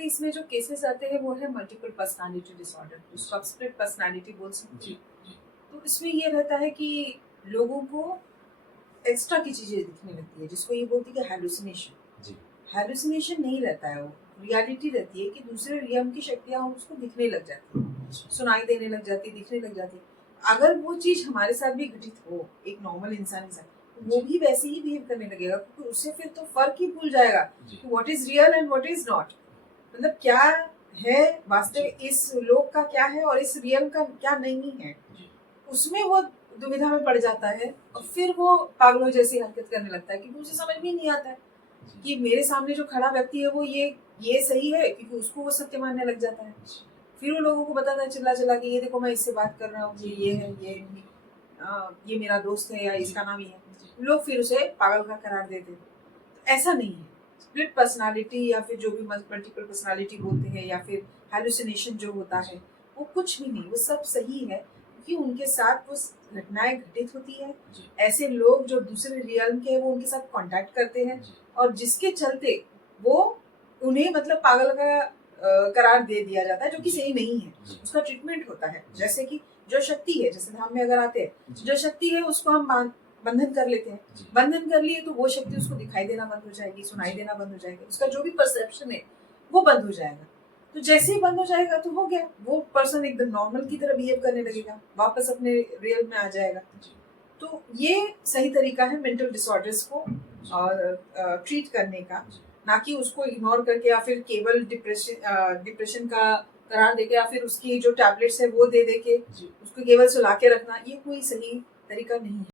Mostly इसमें जो cases आते हैं वो है मल्टीपल पर्सनालिटी डिसऑर्डर, जिसको आप स्प्लिट पर्सनालिटी बोल सकते जी हैं। जी तो इसमें ये रहता है कि लोगों को एक्स्ट्रा की चीजें दिखने लगती है, जिसको ये बोलती है हैलुसिनेशन। जी हैलुसिनेशन नहीं रहता है, वो रियलिटी रहती है कि दूसरे रियम की शक्तियां उसको दिखने लग जाती है, अच्छा सुनाई देने लग जाती है, दिखने लग जाती है। अगर वो चीज हमारे साथ भी घटित हो, एक नॉर्मल इंसान के साथ, तो वो जी भी वैसे ही बिहेव करने लगेगा, क्योंकि उससे फिर तो फर्क ही भूल जाएगा जी कि what is real and what is not. मतलब क्या है वास्तव, जी इस लोक का क्या है और इस रियल का क्या नहीं है, जी उसमें वो दुविधा में पड़ जाता है। और जी फिर वो पागलों जैसी हरकत करने लगता है, क्योंकि उसे समझ में ही नहीं आता है जी कि मेरे सामने जो खड़ा व्यक्ति है वो ये सही है, क्योंकि उसको वो सत्य मानने लग जाता है। जी फिर वो लोगों को बताता है चिल्ला चिल्ला के, ये देखो मैं इससे बात कर रहा हूँ, जी ये जी है, जी ये मेरा दोस्त है या जी इसका नाम ये है। जी लोग फिर उसे पागल का करार देते हैं। तो ऐसा नहीं है। स्प्लिट पर्सनालिटी या फिर जो भी मल्टीपल पर्सनालिटी बोलते हैं, या फिर हेलुसिनेशन जो होता जी है, वो कुछ भी नहीं, वो सब सही है, क्योंकि उनके साथ वो घटनाएं घटित होती है। जी ऐसे लोग जो दूसरे रियल्म के हैं वो उनके साथ कांटेक्ट करते हैं, जी और जिसके चलते वो उन्हें मतलब पागल का करार दे दिया जाता है, जो कि जी सही नहीं है। जी उसका ट्रीटमेंट होता है, जी जैसे कि जो शक्ति है, जैसे धाम में अगर आते हैं, जी जो शक्ति है उसको हम बंधन कर लेते हैं। जी बंधन कर लिए तो वो शक्ति उसको दिखाई देना बंद हो जाएगी, सुनाई जी देना बंद हो जाएगा, उसका जो भी परसेप्शन है वो बंद हो जाएगा। तो जैसे ही बंद हो जाएगा तो हो गया, वो पर्सन एकदम नॉर्मल की तरह बिहेव करने लगेगा, वापस अपने रियल में आ जाएगा। जी तो ये सही तरीका है मेंटल डिसऑर्डर्स को जी ट्रीट करने का, जी ना कि उसको इग्नोर करके या फिर केवल डिप्रेशन का करार देके या फिर उसकी जो टैबलेट्स है वो दे दे के जी उसको केवल सुला के रखना, ये कोई सही तरीका नहीं है।